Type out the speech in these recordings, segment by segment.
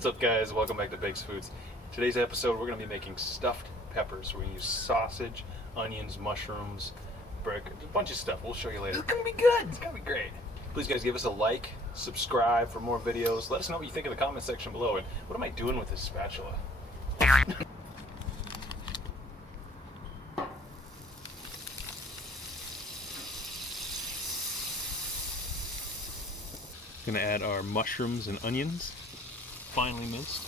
What's up, guys? Welcome back to Bakes Foods. Today's episode, we're going to be making stuffed peppers. We're going to use sausage, onions, mushrooms, a bunch of stuff. We'll show you later. It's going to be good. It's going to be great. Please, guys, give us a like, subscribe for more videos. Let us know what you think in the comment section below. And what am I doing with this spatula? Going to add our mushrooms and onions, finely minced,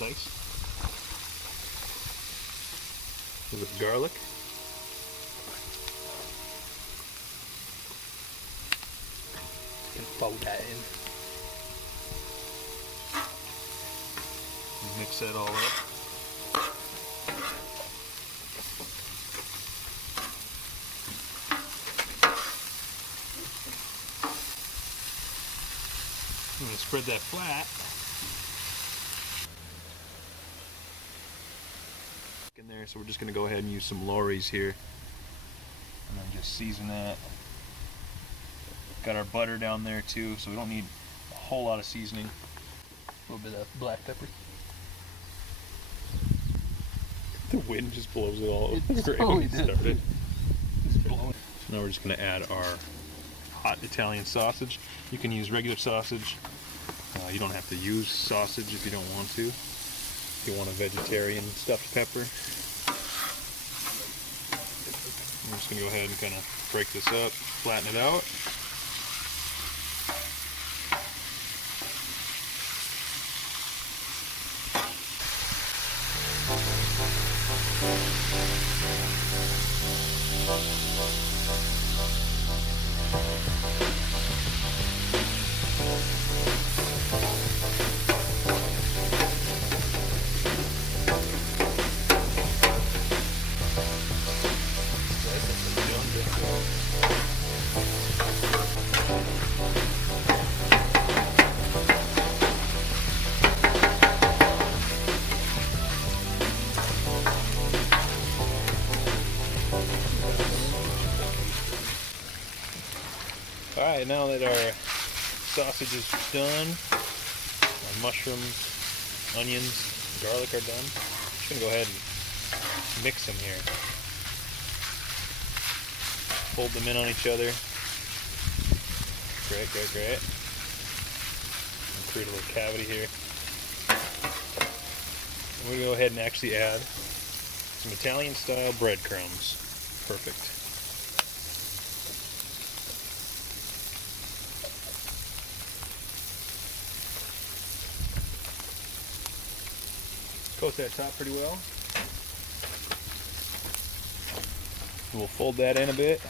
diced. A little bit of garlic. And fold that in. Mix that all up. I'm going to spread that flat. In there, so we're just going to go ahead and use some Lorry's here. And then just season that. Got our butter down there too, so we don't need a whole lot of seasoning. A little bit of black pepper. The wind just blows it all over. It totally It's blowing. So now we're just going to add our hot Italian sausage. You can use regular sausage. You don't have to use sausage if you don't want to. If you want a vegetarian stuffed pepper. I'm just going to go ahead and kind of break this up, flatten it out. Alright, now that our sausage is done, our mushrooms, onions, garlic are done, I'm just going to go ahead and mix them here. Fold them in on each other. Great, great, great. And create a little cavity here. I'm going to go ahead and actually add some Italian style breadcrumbs. Perfect. Coat that top pretty well. We'll fold that in a bit.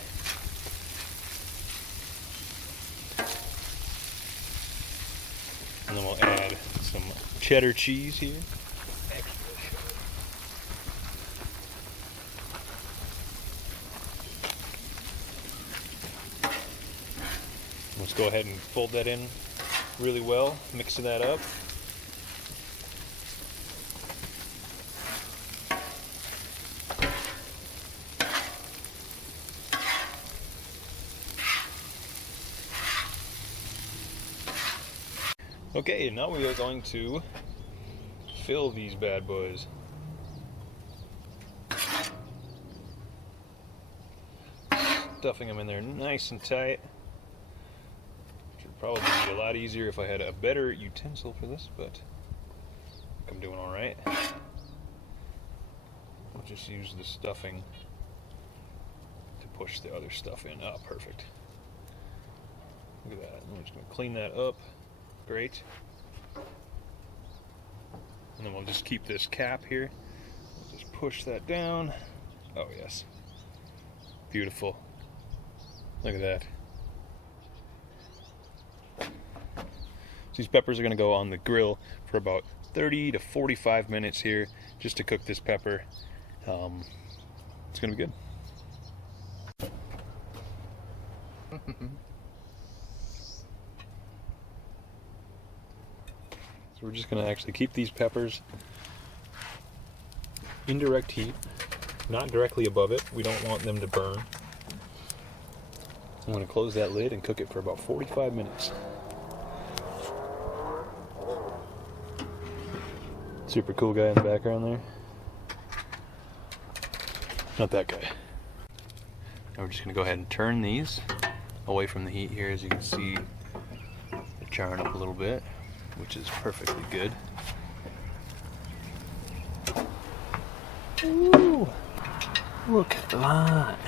And then we'll add some cheddar cheese here. Let's go ahead and fold that in really well, mixing that up. Okay, now we are going to fill these bad boys. Stuffing them in there nice and tight. Which would probably be a lot easier if I had a better utensil for this, but I think I'm doing alright. I'll just use the stuffing to push the other stuff in. Oh, perfect. Look at that. I'm just going to clean that up. Great. And then we'll just keep this cap here. We'll just push that down. Oh, yes. Beautiful. Look at that. These peppers are going to go on the grill for about 30 to 45 minutes here just to cook this pepper. It's going to be good. So we're just going to actually keep these peppers in direct heat, not directly above it. We don't want them to burn. I'm going to close that lid and cook it for about 45 minutes. Super cool guy in the background there. Not that guy. Now we're just gonna go ahead and turn these away from the heat here. As you can see, they're charring up a little bit, which is perfectly good. Ooh, look at that.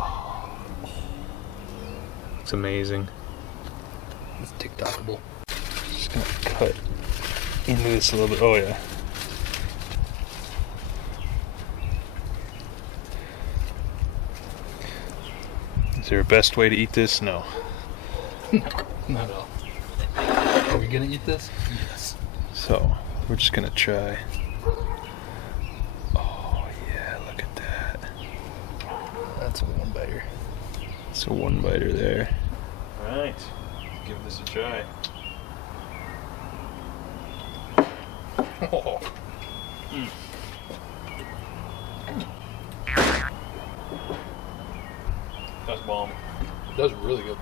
Oh, it's amazing. It's TikTokable. Just gonna cut into this a little bit. Oh yeah. Is there a best way to eat this? No. Not at all. Are we gonna eat this? Yes. So, we're just gonna try. Oh yeah, look at that. That's a one biter. It's a one biter there. Alright, give this a try. Oh. Mm. That's bomb. That's really good.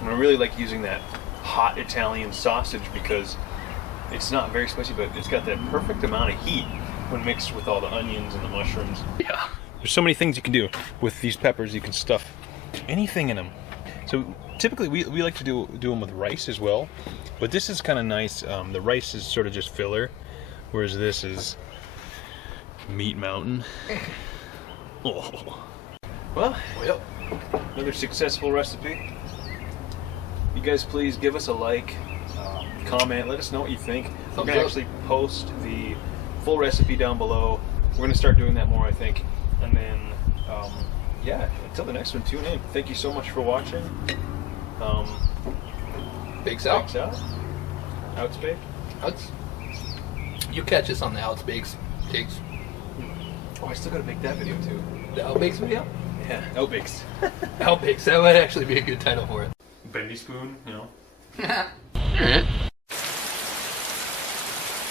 And I really like using that hot Italian sausage because it's not very spicy, but it's got that perfect amount of heat when mixed with all the onions and the mushrooms. Yeah. There's so many things you can do with these peppers. You can stuff anything in them. So typically we like to do them with rice as well, but this is kind of nice. The rice is sort of just filler, whereas this is meat mountain. Oh. Well, another successful recipe. You guys please give us a like, comment, let us know what you think. We're going to actually post the full recipe down below. We're going to start doing that more, I think. And then, yeah, until the next one, tune in. Thank you so much for watching. Bakes out. Bakes out. Outspake. You catch us on the Outbakes takes. Oh, I still got to make that video too. The Outbakes video? Yeah, Outbakes. Outbakes, that would actually be a good title for it. Bendy spoon, you know.